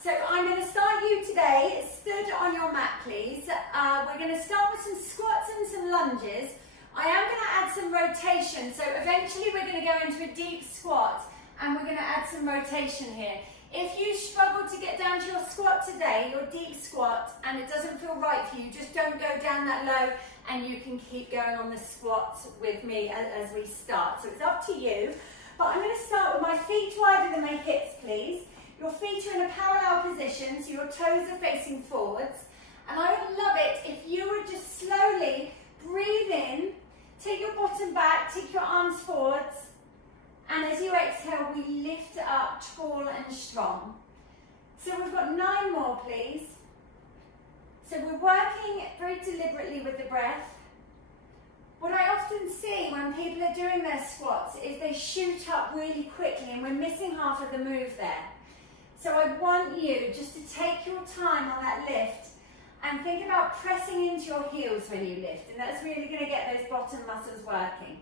So I'm going to start you today stood on your mat, please. We're going to start with some squats and some lunges. I am going to add some rotation, so eventually we're going to go into a deep squat and we're going to add some rotation here. If you struggle to get down to your squat today, your deep squat, and it doesn't feel right for you, just don't go down that low and you can keep going on the squat with me as we start. So it's up to you. But I'm going to start with my feet wider than my hips, please. Your feet are in a parallel position, so your toes are facing forwards. And I would love it if you would just slowly breathe in, take your bottom back, take your arms forwards, and as you exhale, we lift up tall and strong. So we've got 9 more, please. So we're working very deliberately with the breath. What I often see when people are doing their squats is they shoot up really quickly and we're missing half of the move there. So I want you just to take your time on that lift and think about pressing into your heels when you lift, and that's really going to get those bottom muscles working.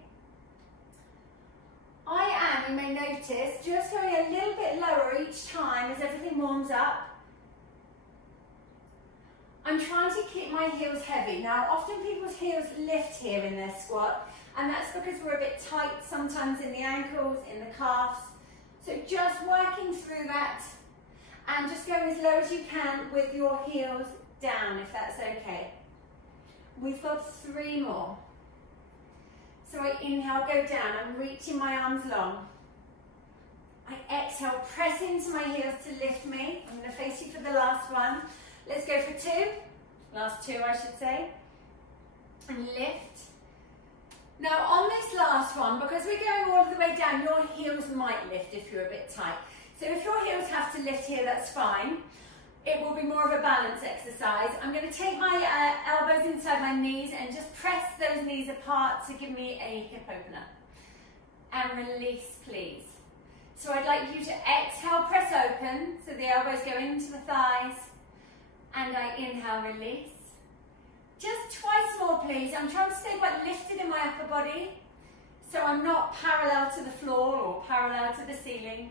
I am, you may notice, just going a little bit lower each time as everything warms up. I'm trying to keep my heels heavy. Now, often people's heels lift here in their squat, and that's because we're a bit tight sometimes in the ankles, in the calves. So just working through that and just going as low as you can with your heels down, if that's okay. We've got 3 more. So I inhale, go down. I'm reaching my arms long. I exhale, press into my heels to lift me. I'm going to face you for the last one. Let's go for 2. Last 2, I should say. And lift. Now on this last one, because we're going all the way down, your heels might lift if you're a bit tight. So if your heels have to lift here, that's fine. It will be more of a balance exercise. I'm going to take my elbows inside my knees and just press those knees apart to give me a hip opener. And release, please. So I'd like you to exhale, press open, so the elbows go into the thighs. And I inhale, release. Just twice more, please. I'm trying to stay quite lifted in my upper body, so I'm not parallel to the floor or parallel to the ceiling.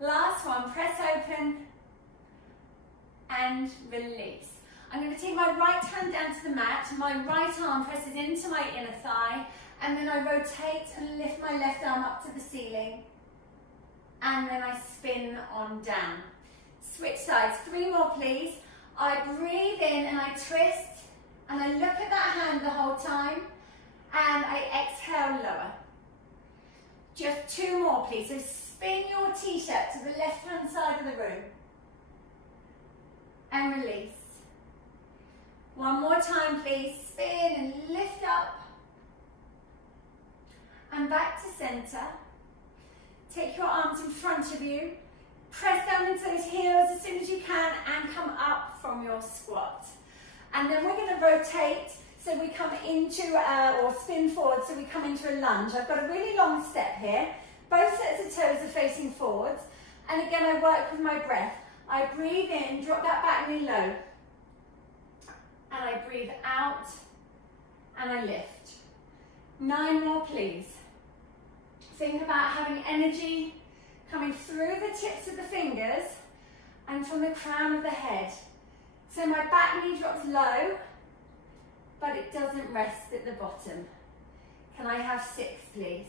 Last one, press open and release. I'm going to take my right hand down to the mat, my right arm presses into my inner thigh, and then I rotate and lift my left arm up to the ceiling, and then I spin on down. Switch sides, 3 more please. I breathe in and I twist, and I look at that hand the whole time, and I exhale, lower. Just 2 more please. So spin your t-shirt to the left hand side of the room. And release. 1 more time please. Spin and lift up. And back to center. Take your arms in front of you. Press down into those heels as soon as you can and come up from your squat. And then we're going to rotate, so we come into, or spin forward, so we come into a lunge. I've got a really long step here. Both sets of toes are facing forwards. And again, I work with my breath. I breathe in, drop that back knee low. And I breathe out, and I lift. 9 more, please. Think about having energy coming through the tips of the fingers and from the crown of the head. So my back knee drops low, but it doesn't rest at the bottom. Can I have 6, please?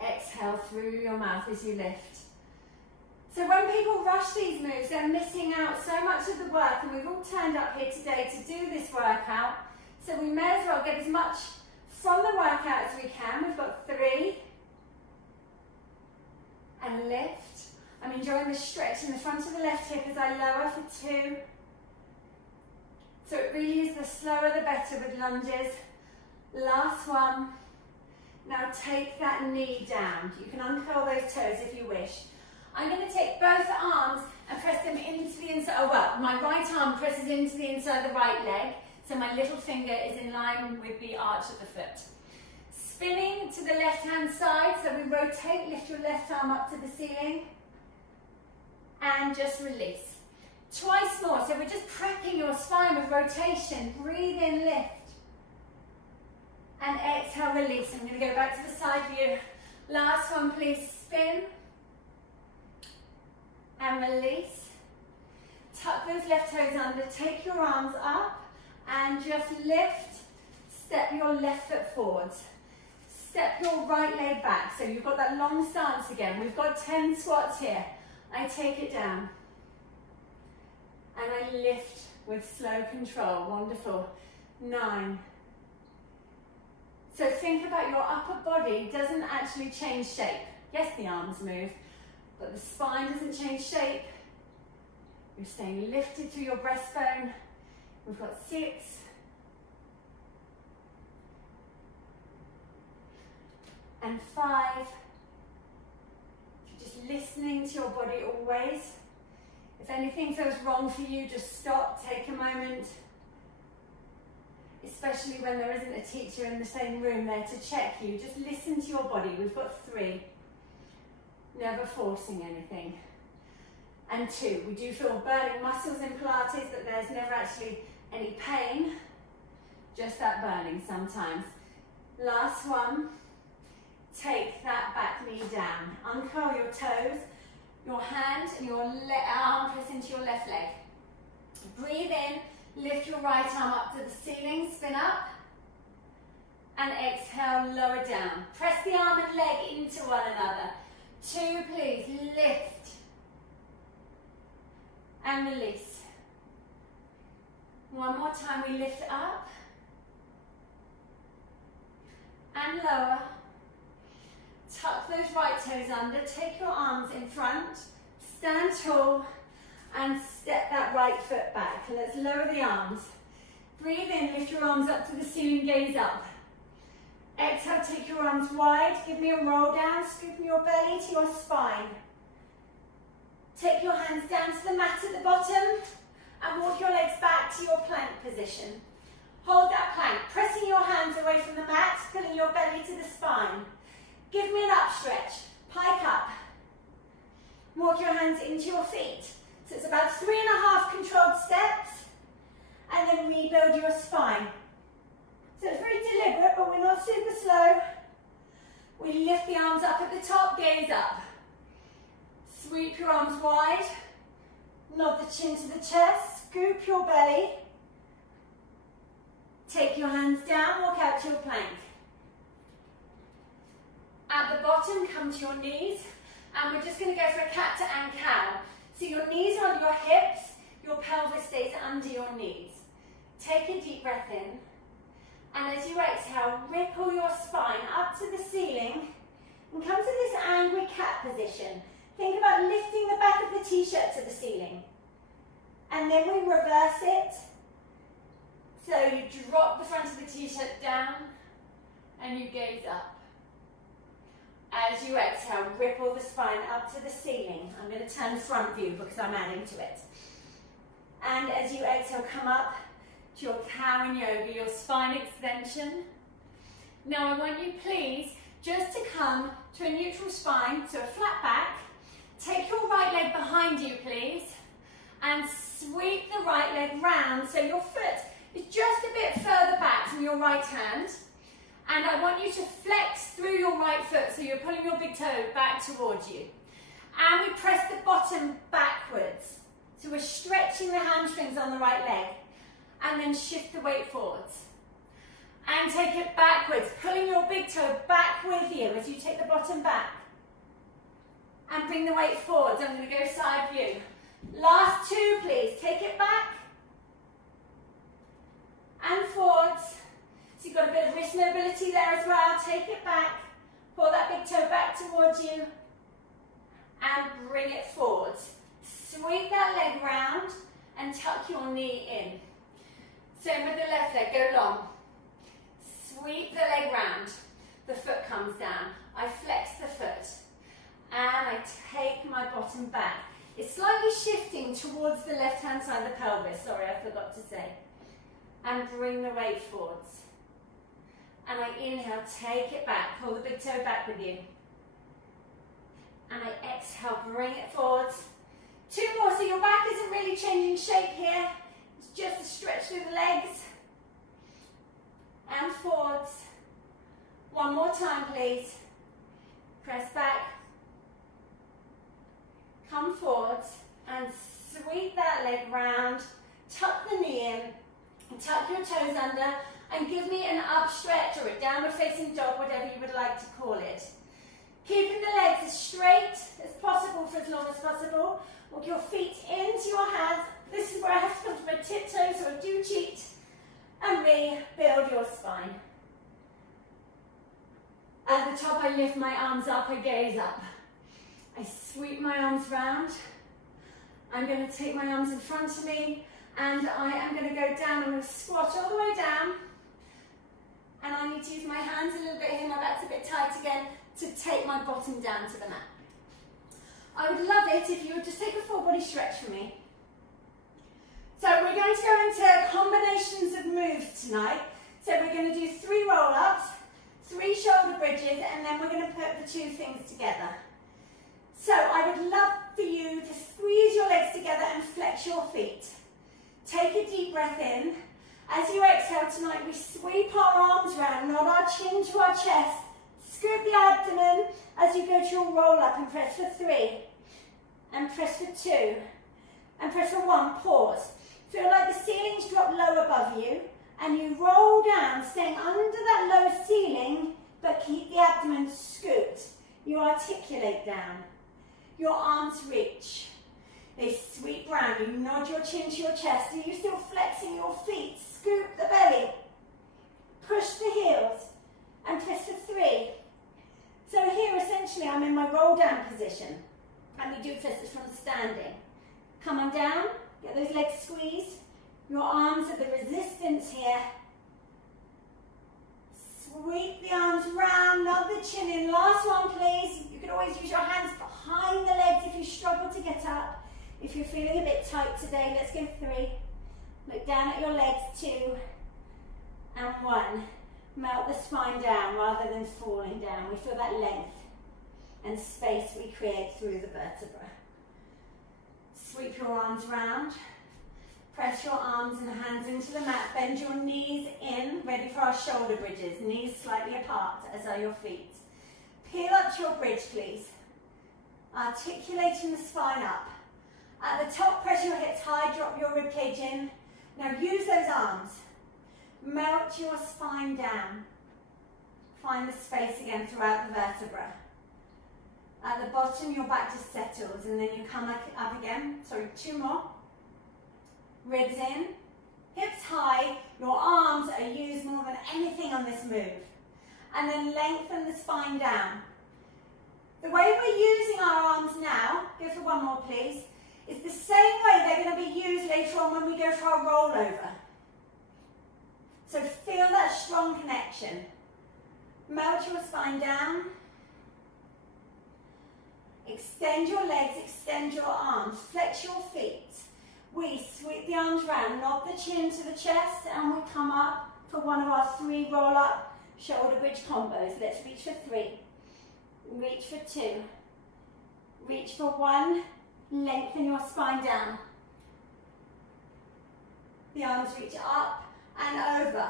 Exhale through your mouth as you lift. So when people rush these moves, they're missing out so much of the work, and we've all turned up here today to do this workout, so we may as well get as much from the workout as we can. We've got 3, and lift. I'm enjoying the stretch in the front of the left hip as I lower for 2. So it really is the slower the better with lunges. Last one. Now take that knee down. You can uncurl those toes if you wish. I'm going to take both arms and press them into the inside. Oh well, my right arm presses into the inside of the right leg, so my little finger is in line with the arch of the foot. Spinning to the left hand side, so we rotate, lift your left arm up to the ceiling, and just release. Twice more, so we're just prepping your spine with rotation. Breathe in, lift. And exhale, release. I'm going to go back to the side view. Last one, please. Spin. and release. Tuck those left toes under, take your arms up and just lift. Step your left foot forwards. Step your right leg back. So you've got that long stance again. We've got 10 squats here. I take it down. And I lift with slow control. Wonderful. 9. So think about your upper body doesn't actually change shape. Yes, the arms move, but the spine doesn't change shape. You're staying lifted through your breastbone. We've got 6. And 5. You're just listening to your body always. If anything feels wrong for you, just stop, take a moment. Especially when there isn't a teacher in the same room there to check you. Just listen to your body. We've got 3. Never forcing anything. And 2, we do feel burning muscles in Pilates, but there's never actually any pain. Just that burning sometimes. Last one. Take that back knee down. Uncurl your toes, your hand and your arm press into your left leg. Breathe in, lift your right arm up to the ceiling, spin up. And exhale, lower down. Press the arm and leg into one another. 2, please, lift. And release. One more time, we lift up. And lower. Tuck those right toes under, take your arms in front, stand tall, and step that right foot back. Let's lower the arms. Breathe in, lift your arms up to the ceiling, gaze up. Exhale, take your arms wide, give me a roll down, scooping your belly to your spine. Take your hands down to the mat at the bottom, and walk your legs back to your plank position. Hold that plank, pressing your hands away from the mat, pulling your belly to the spine. Give me an up stretch, pike up. Walk your hands into your feet. So it's about 3.5 controlled steps, and then rebuild your spine. So it's very deliberate, but we're not super slow. We lift the arms up at the top, gaze up. Sweep your arms wide, nod the chin to the chest, scoop your belly. Take your hands down, walk out to your plank. At the bottom, come to your knees, and we're just going to go for a cat and cow. So your knees are under your hips, your pelvis stays under your knees. Take a deep breath in, and as you exhale, ripple your spine up to the ceiling, and come to this angry cat position. Think about lifting the back of the t-shirt to the ceiling. And then we reverse it. So you drop the front of the t-shirt down, and you gaze up. As you exhale, ripple the spine up to the ceiling. I'm going to turn front view because I'm adding to it. And as you exhale, come up to your cow and yoga, your spine extension. Now I want you, please, just to come to a neutral spine, so a flat back. Take your right leg behind you, please, and sweep the right leg round so your foot is just a bit further back from your right hand. And I want you to flex through your right foot, so you're pulling your big toe back towards you. And we press the bottom backwards. So we're stretching the hamstrings on the right leg. And then shift the weight forwards. And take it backwards, pulling your big toe back with you as you take the bottom back. And bring the weight forwards. I'm going to go side view. Last 2, please. Take it back. And forwards. So you've got a bit of wrist mobility there as well. Take it back. Pull that big toe back towards you. And bring it forwards. Sweep that leg round and tuck your knee in. Same with the left leg. Go long. Sweep the leg round. The foot comes down. I flex the foot. And I take my bottom back. It's slightly shifting towards the left-hand side of the pelvis. Sorry, I forgot to say. And bring the weight forwards. And I inhale, take it back. Pull the big toe back with you. And I exhale, bring it forwards. 2 more. So your back isn't really changing shape here. It's just a stretch through the legs. And forwards. 1 more time, please. Press back. come forwards and sweep that leg round, tuck the knee in, and tuck your toes under, and give me an up stretch or a downward facing dog, whatever you would like to call it. Keeping the legs as straight as possible for as long as possible. Walk your feet into your hands. This is where I have to come to my tiptoes, so I do cheat. And rebuild your spine. At the top, I lift my arms up, I gaze up. I sweep my arms round. I'm going to take my arms in front of me, and I am going to go down. I'm going to squat all the way down. And I need to use my hands a little bit here, my back's a bit tight again, to take my bottom down to the mat. I would love it if you would just take a full body stretch for me. So we're going to go into combinations of moves tonight. So we're going to do 3 roll-ups, 3 shoulder bridges, and then we're going to put the 2 things together. So I would love for you to squeeze your legs together and flex your feet. Take a deep breath in. As you exhale tonight, we sweep our arms round, nod our chin to our chest, scoop the abdomen as you go to your roll-up and press for 3, and press for 2, and press for 1, pause. Feel like the ceiling's dropped low above you, and you roll down, staying under that low ceiling, but keep the abdomen scooped. You articulate down. Your arms reach. They sweep round. You nod your chin to your chest. Are you still flexing your feet? Scoop the belly. Push the heels. And press for 3. So here, essentially, I'm in my roll down position. And we do this from standing. Come on down. Get those legs squeezed. Your arms are the resistance here. Sweep the arms round, nod the chin in. Last one, please. You can always use your hands behind the legs if you struggle to get up. If you're feeling a bit tight today, let's go 3. Look down at your legs, 2 and 1. Melt the spine down rather than falling down. We feel that length and space we create through the vertebra. Sweep your arms round. Press your arms and hands into the mat. Bend your knees in, ready for our shoulder bridges. Knees slightly apart, as are your feet. Peel up to your bridge, please. Articulating the spine up. At the top, press your hips high, drop your ribcage in. Now use those arms. Melt your spine down. Find the space again throughout the vertebra. At the bottom, your back just settles, and then you come up again. Sorry, 2 more. Ribs in, hips high. Your arms are used more than anything on this move. And then lengthen the spine down. The way we're using our arms now, go for 1 more please, is the same way they're going to be used later on when we go for our rollover. So feel that strong connection. Melt your spine down. Extend your legs, extend your arms, flex your feet. We sweep the arms round, nod the chin to the chest, and we come up for one of our 3 roll-up shoulder bridge combos. Let's reach for 3, reach for 2, reach for 1, lengthen your spine down. The arms reach up and over.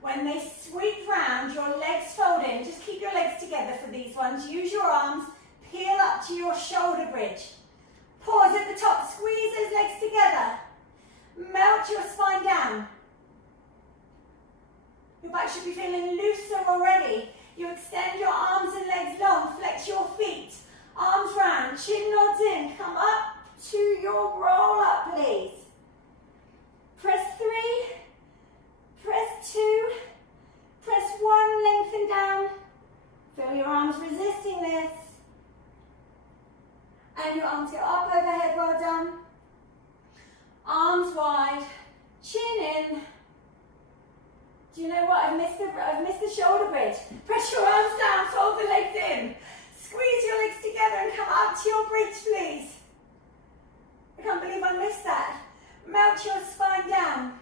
When they sweep round, your legs fold in. Just keep your legs together for these ones. Use your arms, peel up to your shoulder bridge. Pause at the top, squeeze those legs together. Melt your spine down. Your back should be feeling looser already. You extend your arms and legs long, flex your feet. Arms round, chin nods in. Come up to your roll up, please. Press 3, press 2, press 1, lengthen down. Feel your arms resisting this. And your arms go up overhead, well done. Arms wide, chin in. Do you know what? I've missed the shoulder bridge. Press your arms down, fold the legs in. Squeeze your legs together and come up to your bridge, please. I can't believe I missed that. Melt your spine down.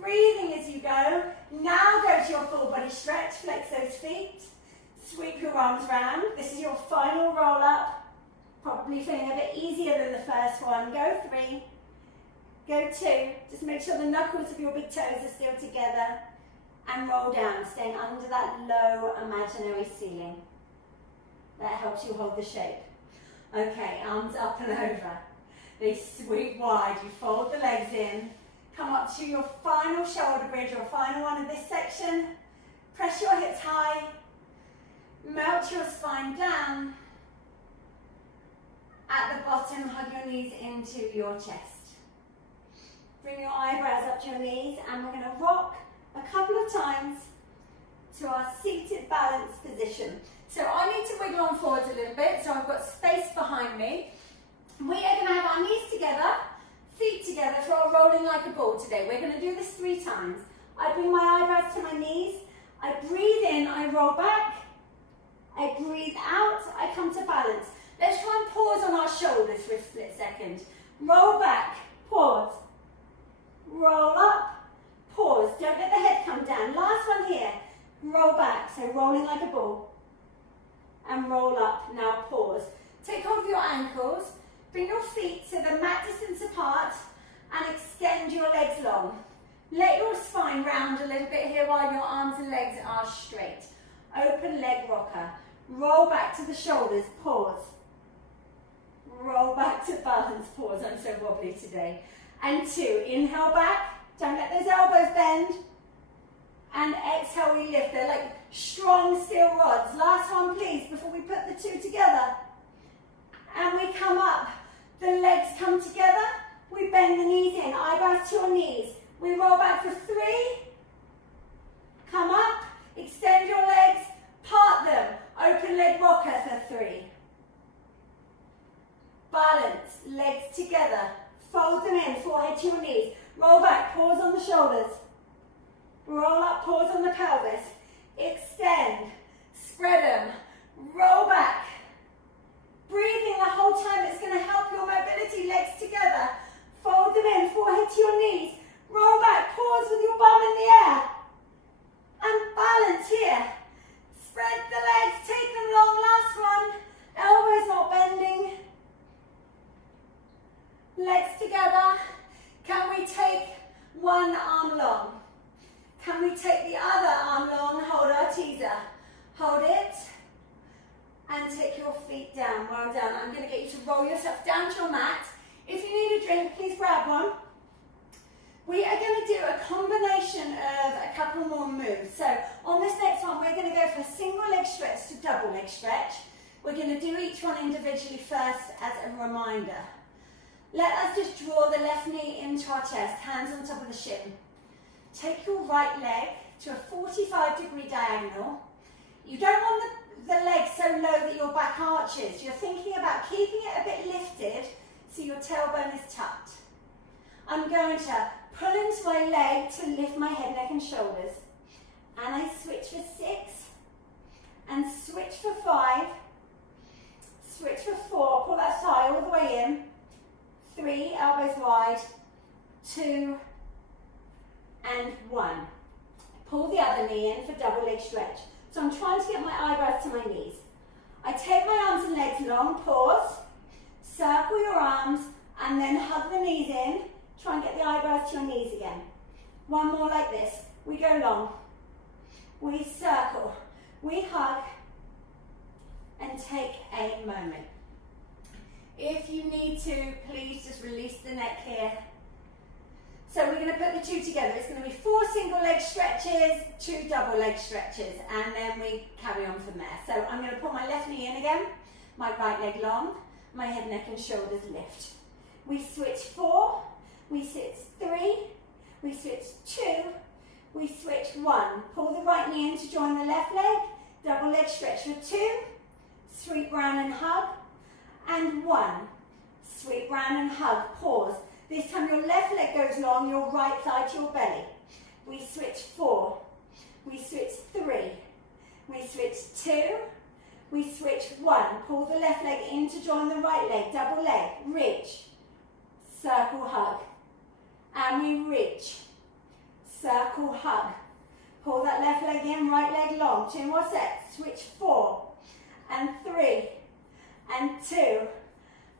Breathing as you go. Now go to your full body stretch. Flex those feet. Sweep your arms round. This is your final roll up. Probably feeling a bit easier than the first one. Go 3. Go 2. Just make sure the knuckles of your big toes are still together. And roll down, staying under that low imaginary ceiling. That helps you hold the shape. Okay, arms up and over. They sweep wide, you fold the legs in, come up to your final shoulder bridge, or final one of this section. Press your hips high, melt your spine down. At the bottom, hug your knees into your chest. Bring your eyebrows up to your knees, and we're going to rock a couple of times to our seated balance position. So I need to wiggle on forwards a little bit, so I've got space behind me. We are going to have our knees together, feet together for our rolling like a ball today. We're going to do this 3 times. I bring my eyebrows to my knees, I breathe in, I roll back, I breathe out, I come to balance. Let's try and pause on our shoulders for a split second. Roll back, pause, roll up, pause. Don't let the head come down. Last one here, roll back, so rolling like a ball, and roll up. Now pause. Take hold of your ankles, bring your feet to the mat distance apart, and extend your legs long. Let your spine round a little bit here while your arms and legs are straight. Open leg rocker. Roll back to the shoulders, pause. Roll back to balance, pause. I'm so wobbly today. And 2, inhale back, don't let those elbows bend. And exhale, we lift. They're like strong steel rods. Last one, please, before we put the 2 together. And we come up. The legs come together. We bend the knees in, eyebrows to your knees. We roll back for 3. Come up, extend your legs, part them. Open leg rocker for 3. Balance, legs together. Fold them in, forehead to your knees. Roll back, pause on the shoulders. Roll up, pause on the pelvis. Extend, spread them, roll back. Breathing the whole time, it's going to help your mobility, legs together. Fold them in, forehead to your knees. Roll back, pause with your bum in the air. And balance here. Spread the legs, take them long, last one. Elbows not bending. Legs together. Can we take one arm long? Can we take the other arm long? Hold our teaser. Hold it. And take your feet down. Well done. I'm going to get you to roll yourself down to your mat. If you need a drink, please grab one. We are going to do a combination of a couple more moves. So on this next one, we're going to go for single leg stretch to double leg stretch. We're going to do each one individually first as a reminder. Let us just draw the left knee into our chest, hands on top of the shin. Take your right leg to a 45-degree diagonal. You don't want the leg so low that your back arches. You're thinking about keeping it a bit lifted so your tailbone is tucked. I'm going to pull into my leg to lift my head, neck and shoulders. And I switch for 6, and switch for 5, switch for 4, pull that thigh all the way in, 3, elbows wide, 2, and 1. Pull the other knee in for double leg stretch. So I'm trying to get my eyebrows to my knees. I take my arms and legs long, pause, circle your arms, and then hug the knees in. Try and get the eyebrows to your knees again. One more like this. We go long. We circle. We hug. And take a moment. If you need to, please just release the neck here. So we're going to put the 2 together. It's going to be 4 single leg stretches, 2 double leg stretches, and then we carry on from there. So I'm going to pull my left knee in again, my right leg long, my head, neck and shoulders lift. We switch 4, we switch 3, we switch 2, we switch 1. Pull the right knee in to join the left leg, double leg stretch for 2, sweep round and hug, and 1. Sweep round and hug, pause. This time your left leg goes long, your right thigh to your belly. We switch 4, we switch 3, we switch 2, we switch 1. Pull the left leg in to join the right leg, double leg, reach, circle, hug. And we reach, circle, hug. Pull that left leg in, right leg long. 2 more sets. Switch 4, and 3, and 2,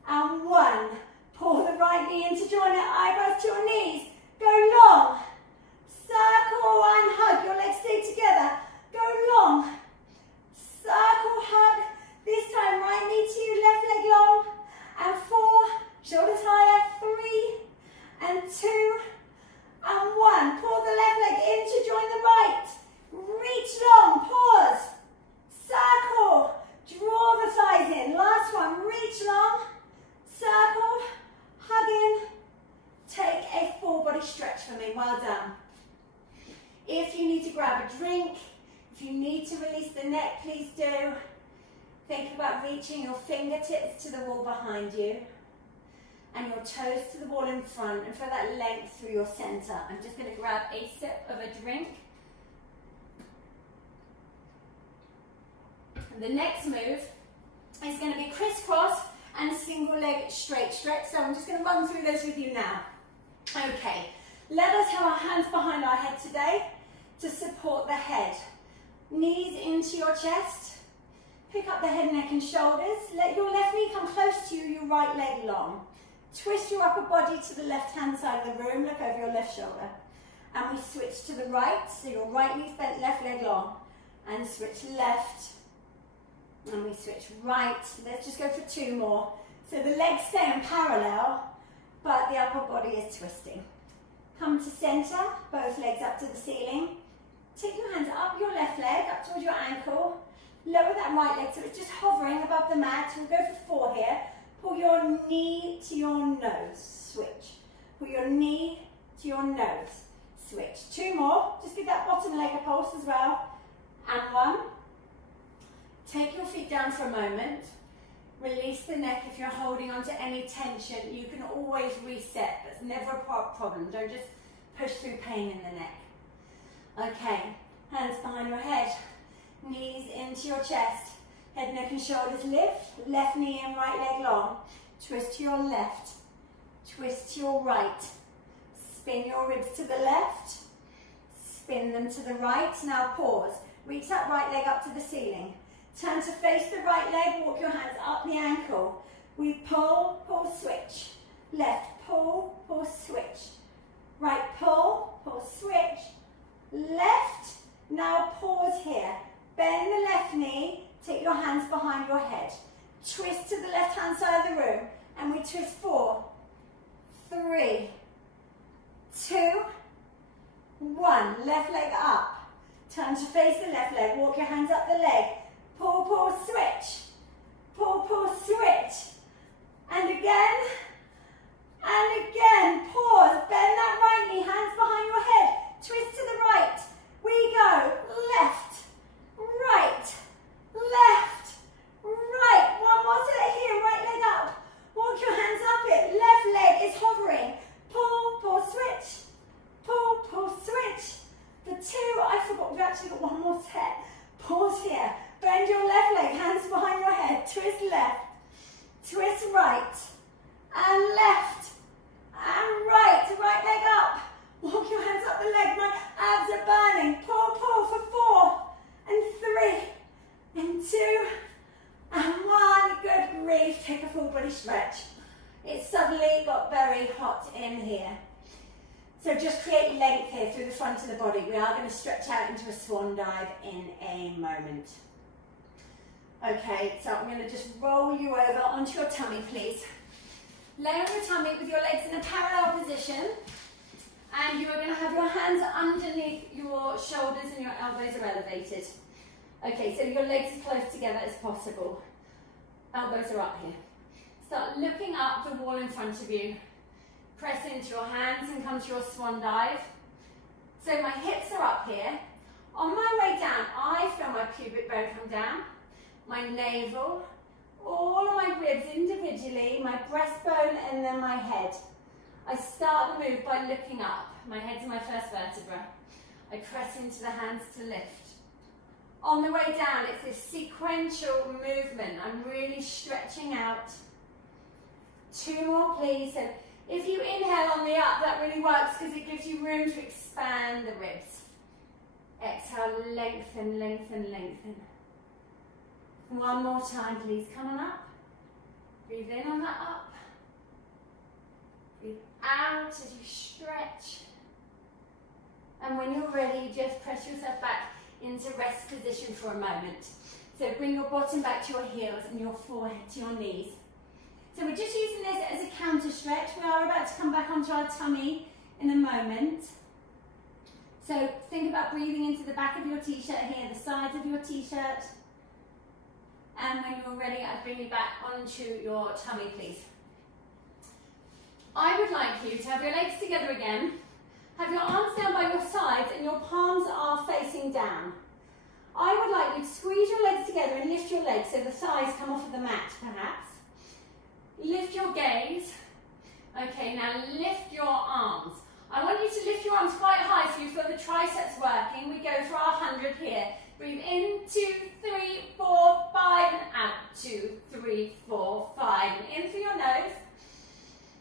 and 1. Pull the right knee in to join it, eyebrows to your knees. Go long. Circle and hug. Your legs stay together. Go long. Circle, hug. This time, right knee to you, left leg long. here. 3 and 2 and 1. Pull the left leg in to join the right. Reach long, pause, circle, draw the thighs in. Last one, reach long, circle, hug in. Take a full body stretch for me, well done. If you need to grab a drink, if you need to release the neck, please do. Think about reaching your fingertips to the wall behind you and your toes to the wall in front, and feel that length through your center. I'm just going to grab a sip of a drink. And the next move is going to be crisscross and single leg straight stretch. So I'm just going to run through those with you now. Okay, let us have our hands behind our head today to support the head. Knees into your chest. Pick up the head, neck and shoulders. Let your left knee come close to you, your right leg long. Twist your upper body to the left-hand side of the room. Look over your left shoulder. And we switch to the right. So your right knee's bent, left leg long. And switch left. And we switch right. Let's just go for 2 more. So the legs stay in parallel, but the upper body is twisting. Come to center, both legs up to the ceiling. Take your hands up your left leg, up towards your ankle. Lower that right leg so it's just hovering above the mat. We'll go for 4 here. Pull your knee to your nose, switch. Pull your knee to your nose, switch. 2 more, just give that bottom leg a pulse as well. And 1. Take your feet down for a moment. Release the neck if you're holding on to any tension. You can always reset. That's never a problem. Don't just push through pain in the neck. Okay, hands behind your head. Knees into your chest. Head, neck and shoulders lift. Left knee and right leg long. Twist to your left. Twist to your right. Spin your ribs to the left. Spin them to the right. Now pause. Reach that right leg up to the ceiling. Turn to face the right leg, walk your hands up the ankle. We pull, pull, switch. Left, pull, pull, switch. Right, pull, pull, switch. Left, now pause here. Bend the left knee, take your hands behind your head. Twist to the left-hand side of the room, and we twist 4, 3, 2, 1. Left leg up. Turn to face the left leg, walk your hands up the leg. Pull, pull, switch. Pull, pull, switch. And again. And again. Pause. Bend that right knee. Hands behind your head. Twist to the right. We go. Left. Right. Left. Right. 1 more set here. Right leg up. Walk your hands up it. Left leg is hovering. Pull, pull, switch. Pull, pull, switch. For 2. I forgot. We've actually got 1 more set. Pause here. Bend your left leg, hands behind your head, twist left, twist right, and left, and right, right leg up. Walk your hands up the leg, my abs are burning. Pull, pull for 4, and 3, and 2, and 1. Good grief, take a full body stretch. It suddenly got very hot in here. So just create length here through the front of the body. We are going to stretch out into a swan dive in a moment. Okay, so I'm going to just roll you over onto your tummy, please. Lay on your tummy with your legs in a parallel position, and you are going to have your hands underneath your shoulders and your elbows are elevated. Okay, so your legs as close together as possible. Elbows are up here. Start looking up the wall in front of you. Press into your hands and come to your swan dive. So my hips are up here. On my way down, I feel my pubic bone come down. My navel, all of my ribs individually, my breastbone and then my head. I start the move by looking up. My head's my first vertebra. I press into the hands to lift. On the way down, it's this sequential movement. I'm really stretching out. 2 more, please. So if you inhale on the up, that really works because it gives you room to expand the ribs. Exhale, lengthen, lengthen, lengthen. 1 more time, please. Come on up. Breathe in on that up. Breathe out as you stretch. And when you're ready, just press yourself back into rest position for a moment. So bring your bottom back to your heels and your forehead to your knees. So we're just using this as a counter stretch. We are about to come back onto our tummy in a moment. So think about breathing into the back of your t-shirt here, the sides of your t-shirt. And when you're ready, I'll bring you back onto your tummy, please. I would like you to have your legs together again. Have your arms down by your sides and your palms are facing down. I would like you to squeeze your legs together and lift your legs so the thighs come off of the mat, perhaps. Lift your gaze. Okay, now lift your arms. I want you to lift your arms quite high so you feel the triceps working. We go for our 100 here. Breathe in, 2, 3, 4, 5, and out, 2, 3, 4, 5. And in through your nose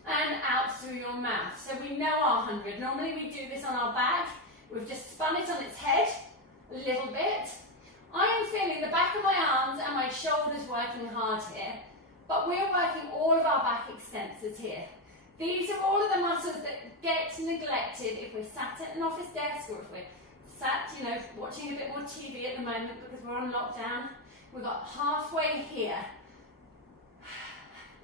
and out through your mouth. So we know our 100. Normally we do this on our back. We've just spun it on its head a little bit. I am feeling the back of my arms and my shoulders working hard here, but we're working all of our back extensors here. These are all of the muscles that get neglected if we're sat at an office desk or if we're sat, you know, watching a bit more TV at the moment because we're on lockdown. We've got halfway here.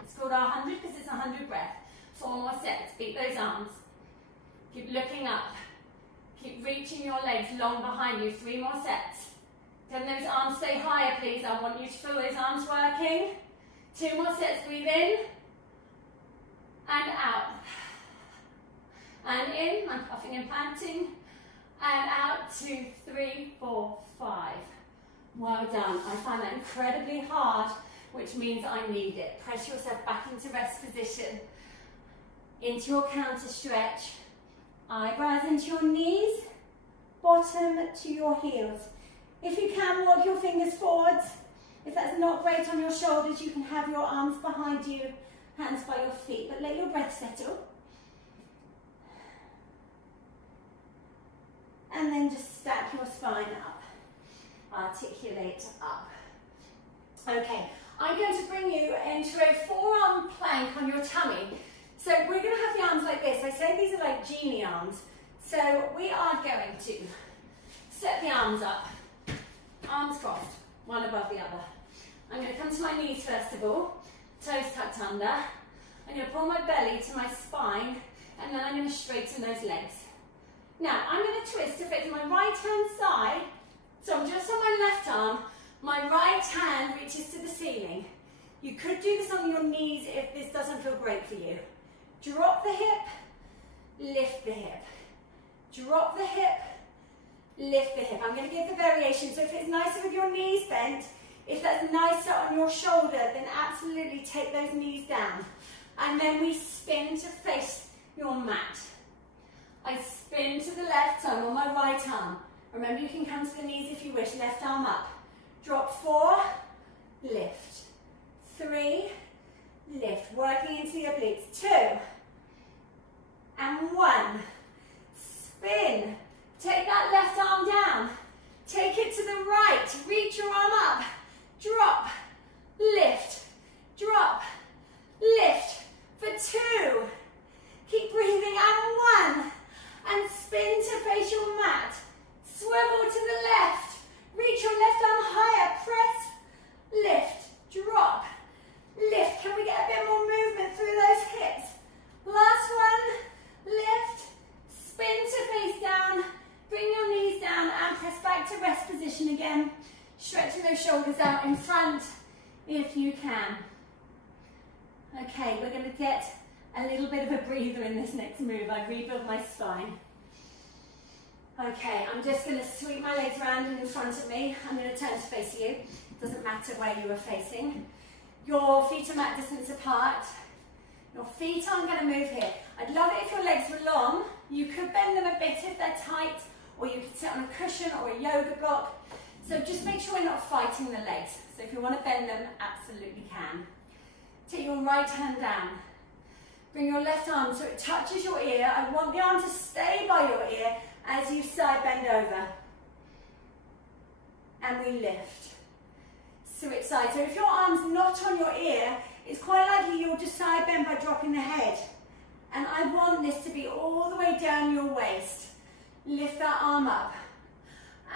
It's called our 100 because it's 100 breaths. 4 more sets. Beat those arms. Keep looking up. Keep reaching your legs long behind you. 3 more sets. Can those arms stay higher, please? I want you to feel those arms working. 2 more sets. Breathe in. And out. And in. I'm puffing and panting. And out. 2, 3, 4, 5. Well done. I find that incredibly hard, which means I need it. Press yourself back into rest position. Into your counter stretch. Eyebrows into your knees. Bottom to your heels. If you can, walk your fingers forwards. If that's not great on your shoulders, you can have your arms behind you, hands by your feet, but let your breath settle. And then just stack your spine up. Articulate up. Okay, I'm going to bring you into a forearm plank on your tummy. So we're going to have the arms like this. I say these are like genie arms. So we are going to set the arms up, arms crossed, one above the other. I'm going to come to my knees first of all, toes tucked under. I'm going to pull my belly to my spine, and then I'm going to straighten those legs. Now, I'm going to twist to face my right hand side. So I'm just on my left arm, my right hand reaches to the ceiling. You could do this on your knees if this doesn't feel great for you. Drop the hip, lift the hip. Drop the hip, lift the hip. I'm going to give the variation. So if it's nicer with your knees bent, if that's nicer on your shoulder, then absolutely take those knees down. And then we spin to face your mat. I spin to the left, so I'm on my right arm. Remember, you can come to the knees if you wish. Left arm up. Drop 4, lift. 3, lift. Working into the obliques. 2, and 1. Spin. Take that left arm down. Take it to the right. Reach your arm up. Drop. Lift. Drop. Lift. For 2. Keep breathing. And 1. And spin to face your mat. Swivel to the left. Reach your left arm higher. Press. Lift. Drop. Lift. Can we get a bit more movement through those hips? Last one. Lift. Spin to face down. Bring your knees down and press back to rest position again. Stretching those shoulders out in front if you can. Okay, we're going to get a little bit of a breather in this next move. I rebuild my spine. Okay, I'm just going to sweep my legs around in front of me. I'm going to turn to face you. It doesn't matter where you are facing. Your feet are mat distance apart. Your feet aren't going to move here. I'd love it if your legs were long. You could bend them a bit if they're tight, or you could sit on a cushion or a yoga block. So just make sure we're not fighting the legs. So if you want to bend them, absolutely can. Take your right hand down. Bring your left arm so it touches your ear. I want the arm to stay by your ear as you side bend over. And we lift. Switch sides. So if your arm's not on your ear, it's quite likely you'll just side bend by dropping the head. And I want this to be all the way down your waist. Lift that arm up.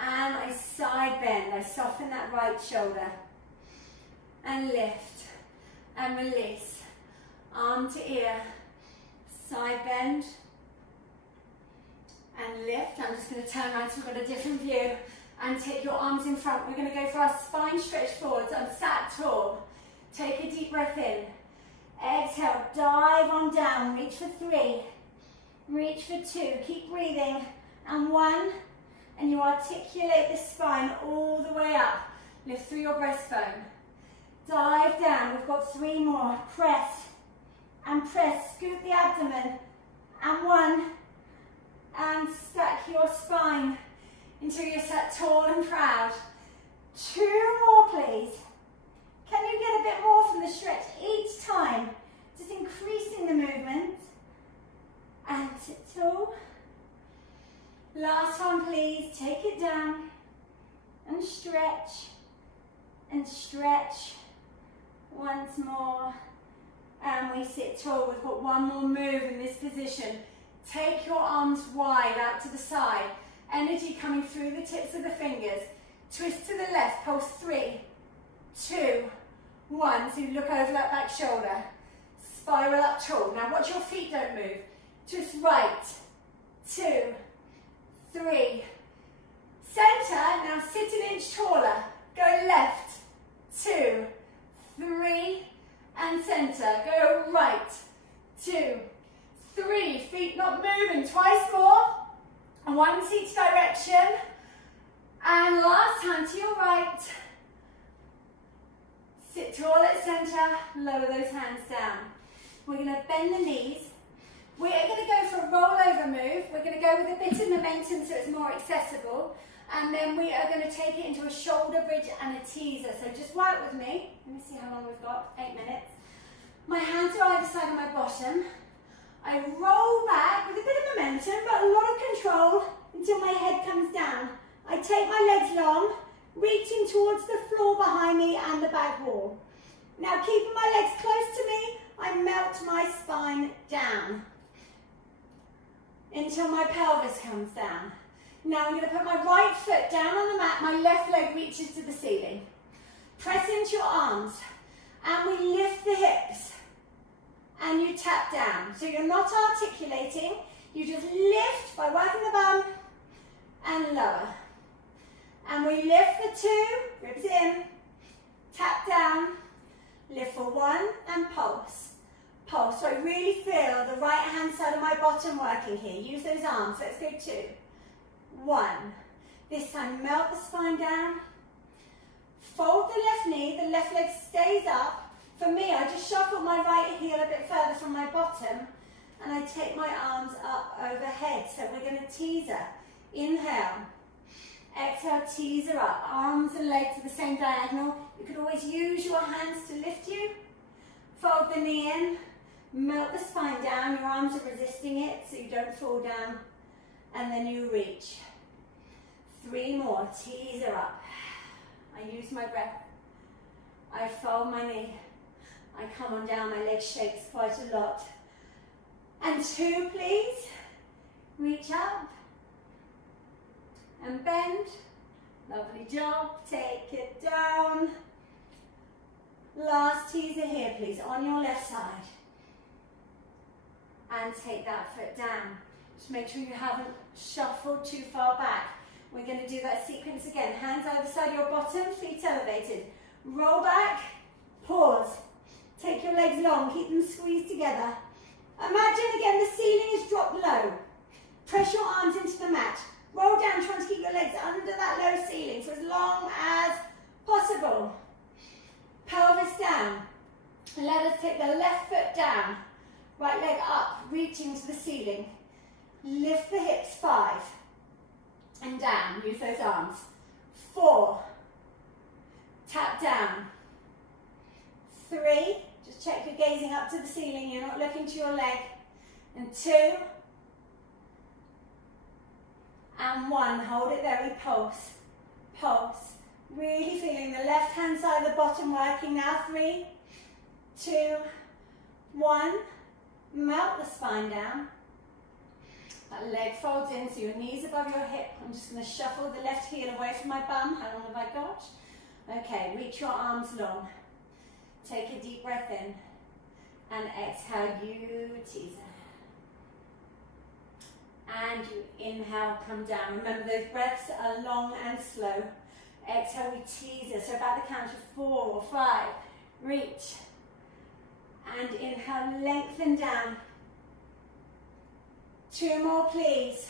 And I side bend. I soften that right shoulder. And lift. And release. arm to ear, side bend, and lift. I'm just going to turn around so we've got a different view, and take your arms in front. We're going to go for our spine stretch forwards. I'm sat tall. Take a deep breath in. Exhale, dive on down, reach for 3, reach for 2, keep breathing, and 1, and you articulate the spine all the way up. Lift through your breastbone. Dive down, we've got 3 more. Press, and press, scoot the abdomen, and 1, and stack your spine until you're sat tall and proud. 2 more, please. Can you get a bit more from the stretch each time? Just increasing the movement. And sit tall. Last one, please. Take it down. And stretch. And stretch. Once more. And we sit tall. We've got 1 more move in this position. Take your arms wide out to the side. Energy coming through the tips of the fingers. Twist to the left. Pulse 3, 2, 1. So you look over that back shoulder. Spiral up tall. Now watch your feet don't move. Twist right. 2, 3. Center. Now sit an inch taller. Go left. 2, 3. And center. Go right. 2, 3. Feet not moving. Twice more. 1 to each direction. And last time to your right. Sit tall at center, lower those hands down. We're going to bend the knees. We're going to go for a rollover move. We're going to go with a bit of momentum so it's more accessible. And then we are going to take it into a shoulder bridge and a teaser. So just work with me. Let me see how long we've got. 8 minutes. My hands are either side of my bottom. I roll back with a bit of momentum, but a lot of control until my head comes down. I take my legs long, reaching towards the floor behind me and the back wall. Now keeping my legs close to me, I melt my spine down until my pelvis comes down. Now I'm going to put my right foot down on the mat, my left leg reaches to the ceiling. Press into your arms and we lift the hips and you tap down. So you're not articulating, you just lift by working the bum and lower. And we lift for 2, ribs in, tap down, lift for 1 and pulse. Pulse, so I really feel the right hand side of my bottom working here. Use those arms, let's go 2, 1. This time melt the spine down. Fold the left knee, the left leg stays up. For me, I just shuffle my right heel a bit further from my bottom and I take my arms up overhead. So we're going to teaser. Inhale. Exhale, teaser up. Arms and legs are the same diagonal. You could always use your hands to lift you. Fold the knee in. Melt the spine down. Your arms are resisting it so you don't fall down. And then you reach. 3 more. Teaser up. I use my breath. I fold my knee. I come on down. My leg shakes quite a lot. And 2, please. Reach up. And bend. Lovely job. Take it down. Last teaser here, please, on your left side. And take that foot down. Just make sure you haven't shuffled too far back. We're going to do that sequence again. Hands either side of your bottom, feet elevated. Roll back, pause. Take your legs long, keep them squeezed together. Imagine again the ceiling is dropped low. Press your arms into the mat. Roll down, trying to keep your legs under that low ceiling for as long as possible. Pelvis down. Let us take the left foot down. Right leg up, reaching to the ceiling. Lift the hips, 5. And down, use those arms. 4. Tap down. 3. Just check you're gazing up to the ceiling, you're not looking to your leg. And 2. And 1, hold it there, we pulse, pulse. Really feeling the left hand side of the bottom working now. 3, 2, 1. Melt the spine down. That leg folds in, so your knees above your hip. I'm just going to shuffle the left heel away from my bum. How long have I got? Okay, reach your arms long. Take a deep breath in. And exhale, you teaser. And you inhale, come down. Remember, those breaths are long and slow. Exhale, we teaser. So about the count of 4 or 5, reach. And inhale, lengthen down. 2 more, please.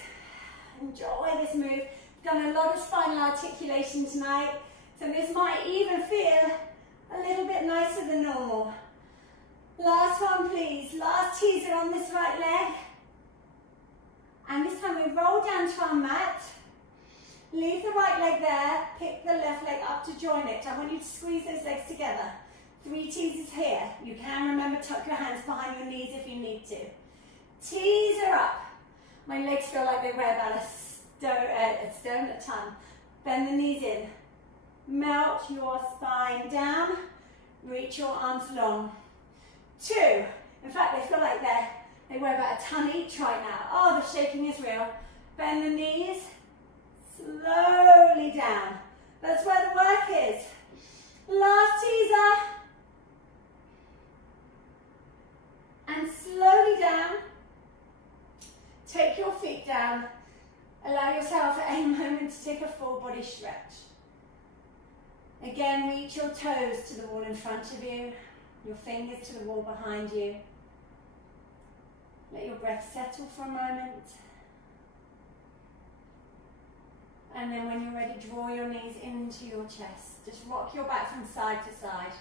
Enjoy this move. Done a lot of spinal articulation tonight, so this might even feel a little bit nicer than normal. Last one, please. Last teaser on this right leg. And this time we roll down to our mat. Leave the right leg there. Pick the left leg up to join it. I want you to squeeze those legs together. 3 teasers here. You can remember tuck your hands behind your knees if you need to. Teaser up. My legs feel like they weigh about a stone a ton. Bend the knees in. Melt your spine down. Reach your arms long. 2. In fact, they feel like they weigh about a ton each right now. Oh, the shaking is real. Bend the knees. Slowly down. That's where the work is. Last teaser. And slowly down. Take your feet down. Allow yourself at any moment to take a full body stretch. Again, reach your toes to the wall in front of you, your fingers to the wall behind you. Let your breath settle for a moment. And then when you're ready, draw your knees into your chest. Just rock your back from side to side.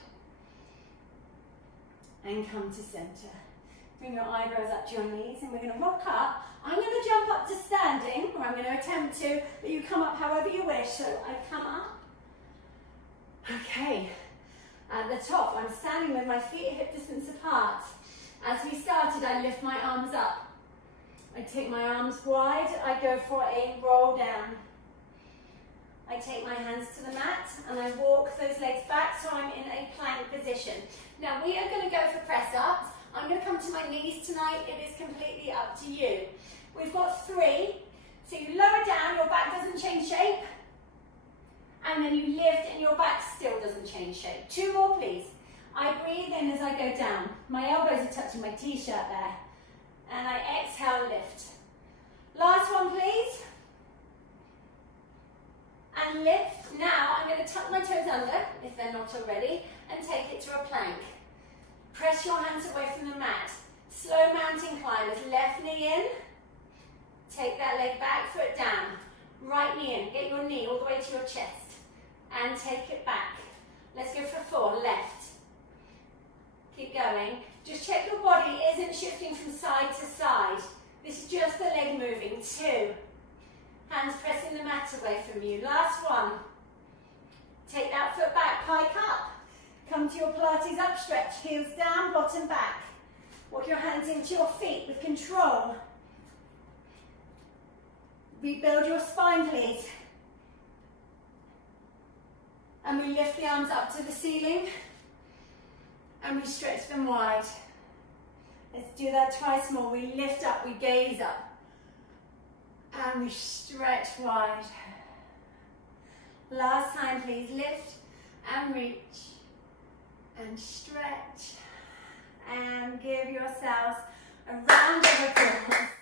And come to center. Bring your eyebrows up to your knees, and we're going to rock up. I'm going to jump up to standing, or I'm going to attempt to, but you come up however you wish. So I come up. Okay. At the top, I'm standing with my feet hip distance apart. As we started, I lift my arms up. I take my arms wide. I go for a roll down. I take my hands to the mat, and I walk those legs back so I'm in a plank position. Now, we are going to go for press-ups. I'm going to come to my knees tonight. It is completely up to you. We've got 3. So you lower down, your back doesn't change shape. And then you lift and your back still doesn't change shape. 2 more, please. I breathe in as I go down. My elbows are touching my t-shirt there. And I exhale, lift. Last one, please. And lift. Now I'm going to tuck my toes under, if they're not already, and take it to a plank. Press your hands away from the mat. Slow mountain climbers. Left knee in. Take that leg back, foot down. Right knee in. Get your knee all the way to your chest. And take it back. Let's go for 4. Left. Keep going. Just check your body isn't shifting from side to side. This is just the leg moving. 2. Hands pressing the mat away from you. Last one. Take that foot back. Pike up. Come to your Pilates up stretch, heels down, bottom back. Walk your hands into your feet with control. Rebuild your spine, please. And we lift the arms up to the ceiling. And we stretch them wide. Let's do that twice more. We lift up, we gaze up. And we stretch wide. Last time, please. Lift and reach. And stretch, and give yourselves a round of applause.